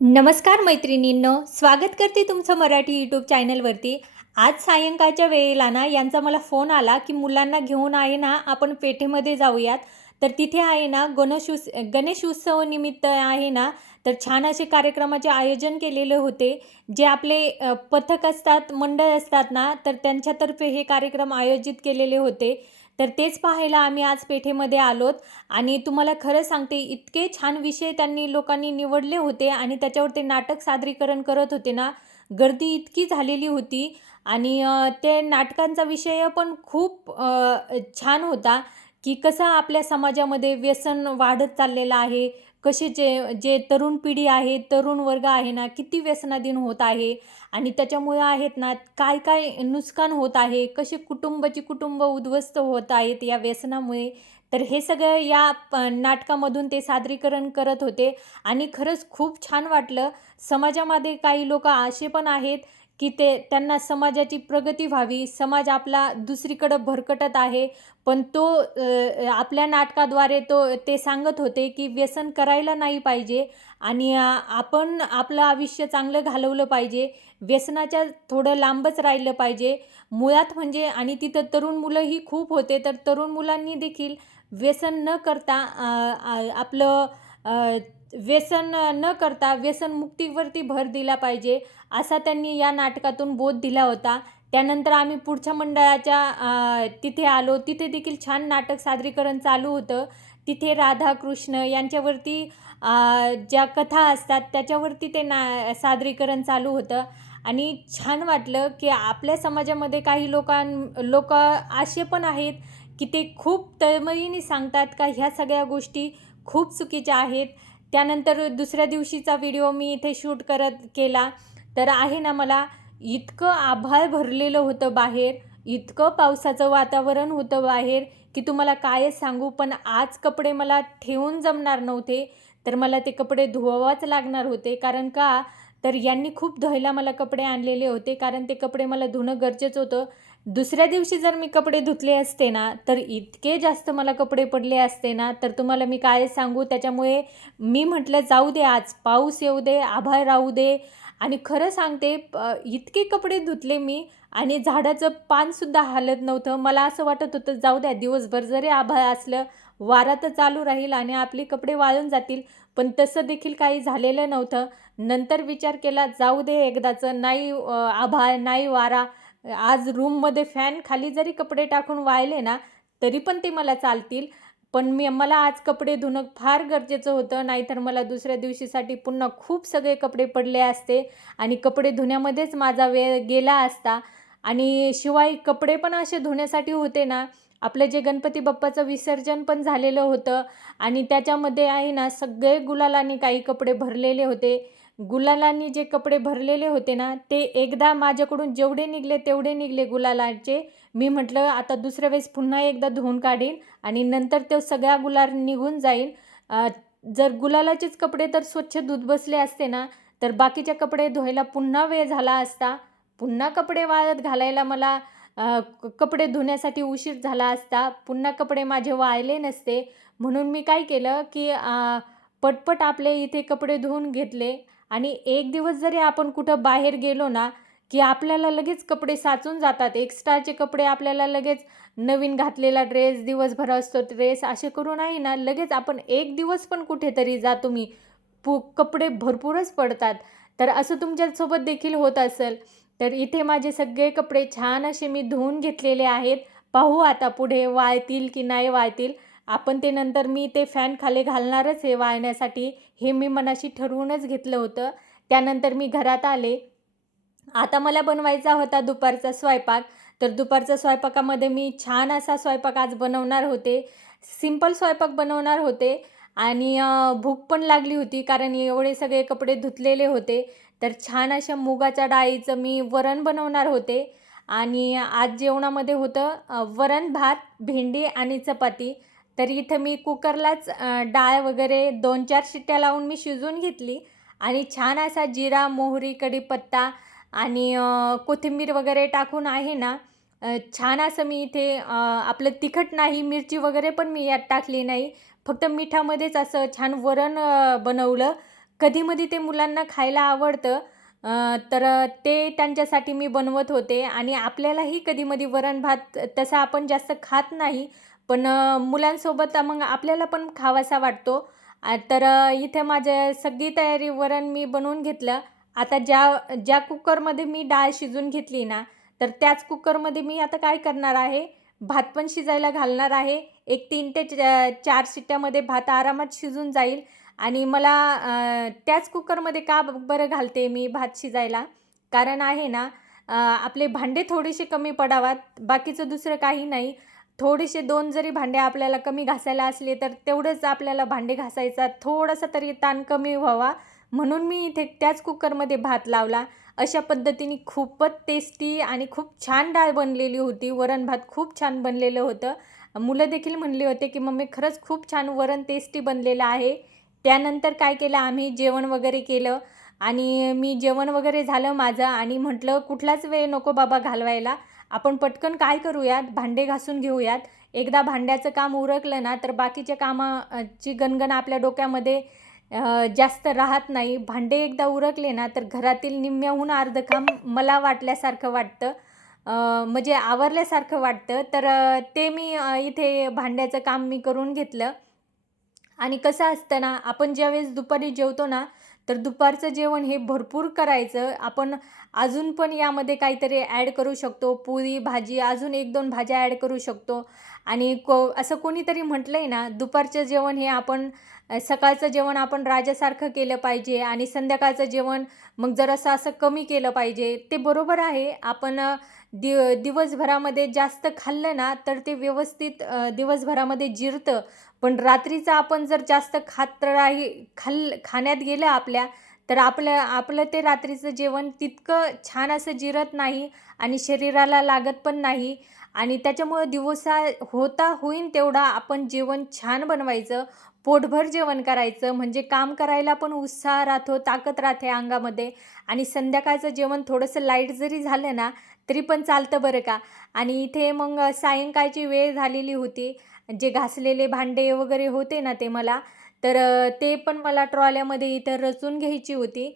नमस्कार मैत्रिणींनो स्वागत करते तुमचं मराठी यूट्यूब चॅनलवरती आज सायंकाळच्या वेळेला ना यांचा मला फोन आला की मुलांना घेऊन आहे ना आपण पेठेमध्ये जाऊयात. तर तिथे आहे ना गणेशोत्स गणेश उत्सवानिमित्त आहे ना तर छान असे कार्यक्रमाचे आयोजन केलेले होते. जे आपले पथक असतात मंडळ असतात ना तर त्यांच्यातर्फे हे कार्यक्रम आयोजित केलेले होते. तर तेच पाहायला आम्ही आज पेठेमध्ये आलोत. आणि तुम्हाला खरं सांगते इतके छान विषय त्यांनी लोकांनी निवडले होते आणि त्याच्यावर ते नाटक सादरीकरण करत होते ना गर्दी इतकी झालेली होती. आणि ते नाटकांचा विषय पण खूप छान होता की कसं आपल्या समाजामध्ये व्यसन वाढत चाललेलं आहे कसे जे जे तरुण पिढी आहे तरुण वर्ग आहे ना किती व्यसनाधीन होत आहे आणि त्याच्यामुळे आहेत ना काय काय नुकसान होत आहे कसे कुटुंबाची कुटुंब उद्ध्वस्त होत आहेत या व्यसनामुळे. तर हे सगळं या प नाटकामधून ते सादरीकरण करत होते आणि खरंच खूप छान वाटलं. समाजामध्ये काही लोक असे पण आहेत की ते त्यांना समाजाची प्रगती व्हावी. समाज आपला दुसरीकडं भरकटत आहे. पण तो आपल्या नाटकाद्वारे तो ते सांगत होते की व्यसन करायला नाही पाहिजे आणि आपण आपलं आयुष्य चांगलं घालवलं पाहिजे. व्यसनाच्या थोडं लांबच राहिलं पाहिजे. मुळात म्हणजे आणि तिथं तरुण मुलंही खूप होते. तर तरुण मुलांनी देखील व्यसन न करता आपलं व्यसन न करता व्यसनमुक्तीवरती भर दिला पाहिजे असा त्यांनी या नाटकातून बोध दिला होता. त्यानंतर आम्ही पुढच्या मंडळाच्या तिथे आलो. तिथे देखील छान नाटक सादरीकरण चालू होतं. तिथे राधा कृष्ण यांच्यावरती ज्या कथा असतात त्याच्यावरती ते ना सादरीकरण चालू होतं. आणि छान वाटलं की आपल्या समाजामध्ये काही लोकां लोक असे पण आहेत की ते खूप तळमळीने सांगतात का ह्या सगळ्या गोष्टी खूप चुकीच्या आहेत. त्यानंतर दुसऱ्या दिवशीचा व्हिडिओ मी इथे शूट करत केला. तर आहे ना मला इतकं आभाळ भरलेलं होतं बाहेर. इतकं पावसाचं वातावरण होतं बाहेर की तुम्हाला कायच सांगू पण आज कपडे मला ठेवून जमणार नव्हते. तर मला ते कपडे धुवावाच लागणार होते. कारण का? तर यांनी खूप धुवायला मला कपडे आणलेले होते. कारण ते कपडे मला धुणं गरजेचं होतं. दुसऱ्या दिवशी जर मी कपडे धुतले असते ना तर इतके जास्त मला कपडे पडले असते ना तर तुम्हाला मी काय सांगू? त्याच्यामुळे मी म्हटलं जाऊ दे आज पाऊस येऊ दे आभाळ राहू दे. आणि खरं सांगते इतके कपडे धुतले मी आणि झाडाचं पानसुद्धा हालत नव्हतं. मला असं वाटत होतं जाऊ द्या दिवसभर जरी आभाळ असलं वारा तर चालू राहील आणि आपले कपडे वाळून जातील. पण तसं देखील काही झालेलं नव्हतं. नंतर विचार केला जाऊ दे एकदाचं नाही आभाळ नाही वारा. आज रूममध्ये फॅन खाली जरी कपडे टाकून वाळले ना तरी पण ते मला चालतील. पण मी मला आज कपडे धुणं फार गरजेचं होतं. नाहीतर मला दुसऱ्या दिवशीसाठी पुन्हा खूप सगळे कपडे पडले असते. आणि कपडे धुण्यामध्येच माझा वेळ गेला असता. आणि शिवाय कपडे पण असे धुण्यासाठी होते ना आपलं जे गणपती बाप्पाचं विसर्जन पण झालेलं होतं. आणि त्याच्यामध्ये आहे ना सगळे गुलालाने काही कपडे भरलेले होते. गुलालांनी जे कपडे भरलेले होते ना ते एकदा माझ्याकडून जेवढे निघले तेवढे निघले गुलालाचे. मी म्हटलं आता दुसऱ्या वेळेस पुन्हा एकदा धुवून काढीन आणि नंतर तो सगळा गुलाल निघून जाईल जर गुलालाचेच कपडे तर स्वच्छ दूध बसले असते ना तर बाकीचे कपडे धुवायला पुन्हा वेळ झाला असता. पुन्हा कपडे वाळत घालायला मला कपडे धुण्यासाठी उशीर झाला असता. पुन्हा कपडे माझे वाळले नसते. म्हणून मी काय केलं की पटपट आपले इथे कपडे धुवून घेतले. आणि एक दिवस जरी आपण कुठं बाहेर गेलो ना की आपल्याला लगेच कपडे साचून जातात. एक्स्ट्राचे कपडे आपल्याला लगेच नवीन घातलेला ड्रेस दिवसभर असतो ड्रेस असे करून आहे ना लगेच आपण एक दिवस पण कुठेतरी जा तुम्ही पु कपडे भरपूरच पडतात. तर असं तुमच्यासोबत देखील होत असेल. तर इथे माझे सगळे कपडे छान असे मी धुवून घेतलेले आहेत. पाहू आता पुढे वाळतील की नाही वाळतील. आपण ते नंतर मी ते फॅन खाली घालणारच आहे वाळण्यासाठी. हे मी मनाशी ठरवूनच घेतलं होतं. त्यानंतर मी घरात आले. आता मला बनवायचा होता दुपारचा स्वयंपाक. तर दुपारच्या स्वयंपाकामध्ये मी छान असा स्वयंपाक आज बनवणार होते. सिंपल स्वयंपाक बनवणार होते. आणि भूक पण लागली होती कारण एवढे सगळे कपडे धुतलेले होते. तर छान अशा मुगाच्या डाळीचं मी वरण बनवणार होते. आणि आज जेवणामध्ये होतं वरण भात भेंडी आणि चपाती. तर इथं मी कुकरलाच डाळ वगैरे दोन चार शिट्ट्या लावून मी शिजवून घेतली. आणि छान असा जिरा मोहरी कढीपत्ता आणि कोथिंबीर वगैरे टाकून आहे ना छान असं मी इथे आपलं तिखट नाही मिरची वगैरे पण मी यात टाकली नाही. फक्त मिठामध्येच असं छान वरण बनवलं. कधीमधी ते मुलांना खायला आवडतं तर ते त्यांच्यासाठी मी बनवत होते. आणि आपल्यालाही कधीमधी वरण भात तसा आपण जास्त खात नाही. पण मुलांसोबत मग आपल्याला पण खावासा वाटतो. तर इथे माझ्या सगळी तयारी वरण मी बनवून घेतलं. आता ज्या ज्या कुकरमध्ये मी डाळ शिजून घेतली ना तर त्याच कुकरमध्ये मी आता काय करणार आहे? भात पण शिजायला घालणार आहे. एक तीन ते च- चार शिट्ट्यामध्ये भात आरामात शिजून जाईल. आणि मला त्याच कुकरमध्ये का बरं घालते मी भात शिजायला? कारण आहे ना आपले भांडे थोडेसे कमी पडावात. बाकीचं दुसरं काही नाही. थोडेसे दोन जरी भांडे आपल्याला कमी घासायला असले तर तेवढंच आपल्याला भांडे घासायचा थोडासा तरी ताण कमी व्हावा. म्हणून मी इथे त्याच कुकरमध्ये भात लावला. अशा पद्धतीने खूपच टेस्टी आणि खूप छान डाळ बनलेली होती. वरण भात खूप छान बनलेलं होतं. मुलं देखील म्हणले होते की मम्मी खरंच खूप छान वरण टेस्टी बनलेलं आहे. त्यानंतर काय केलं आम्ही? जेवण वगैरे केलं. आणि मी जेवण वगैरे झालं माझं आणि म्हटलं कुठलाच वेळ नको बाबा घालवायला. आपण पटकन काय करूयात? भांडे घासून घेऊयात. एकदा भांड्याचं काम उरकलं ना तर बाकीच्या कामाची गणगण आपल्या डोक्यामध्ये जास्त राहत नाही. भांडे एकदा उरकले ना तर घरातील निम्म्याहून अर्ध काम मला वाटल्यासारखं वाटतं. म्हणजे आवरल्यासारखं वाटतं. तर ते मी इथे भांड्याचं काम मी करून घेतलं. आणि कसं असतं ना आपण ज्यावेळेस दुपारी जेवतो ना तर दुपारचं जेवण हे भरपूर करायचं. आपण अजून पण यामध्ये काहीतरी ॲड करू शकतो. पुरी भाजी अजून एक दोन भाज्या ॲड करू शकतो. आणि को असं कोणीतरी म्हटलं आहे ना दुपारचं जेवण हे आपण सकाळचं जेवण आपण राजासारखं केलं पाहिजे आणि संध्याकाळचं जेवण मग जर असं असं कमी केलं पाहिजे ते बरोबर आहे. आपण दि दिवसभरामध्ये जास्त खाल्लं ना तर ते व्यवस्थित दिवसभरामध्ये जिरतं. पण रात्रीचं आपण जर जास्त खात राही खाल खाण्यात गेलं आपल्या तर आपलं आपलं ते रात्रीचं जेवण तितकं छान असं जिरत नाही आणि शरीराला लागत पण नाही आणि त्याच्यामुळं दिवसा होता होईन तेवढा आपण जेवण छान बनवायचं पोटभर जेवण करायचं म्हणजे काम करायला पण उत्साह राहतो ताकद राहते अंगामध्ये आणि संध्याकाळचं जेवण थोडंसं लाइट जरी झालं ना तरी पण चालतं बरं का. आणि इथे मग सायंकाळची वेळ झालेली होती जे घासलेले भांडे वगैरे होते ना ते मला तर ते पण मला ट्रॉल्यामध्ये इथं रचून घ्यायची होती.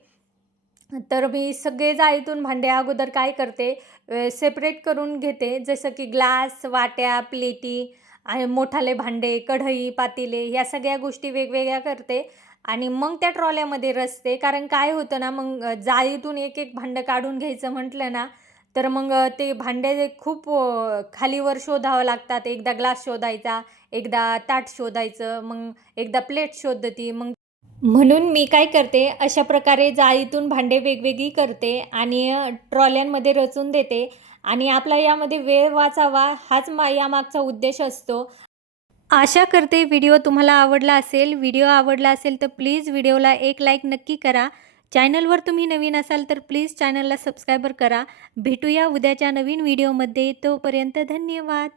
तर मी सगळे जाळीतून भांडे अगोदर काय करते सेपरेट करून घेते. जसं की ग्लास वाट्या प्लेटी आणि मोठाले भांडे कढई पातेले ह्या सगळ्या गोष्टी वेगवेगळ्या करते आणि मग त्या ट्रॉल्यामध्ये रचते. कारण काय होतं ना मग जाळीतून एक एक भांडं काढून घ्यायचं म्हटलं ना तर मग ते भांडे खूप खालीवर शोधावं लागतात. एकदा ग्लास शोधायचा एकदा ताट शोधायचं मग एकदा प्लेट शोधती. मग म्हणून मी काय करते अशा प्रकारे जाळीतून भांडे वेगवेगळी करते आणि ट्रॉल्यांमध्ये रचून देते. आणि आपला यामध्ये वेळ वाचावा हाच मा यामागचा उद्देश असतो. आशा करते व्हिडिओ तुम्हाला आवडला असेल. व्हिडिओ आवडला असेल तर प्लीज व्हिडिओला एक लाईक नक्की करा. चॅनलवर तुम्ही नवीन असाल तर प्लीज चॅनलला सबस्क्रायबर करा. भेटूया उद्याच्या नवीन व्हिडिओमध्ये. तोपर्यंत धन्यवाद.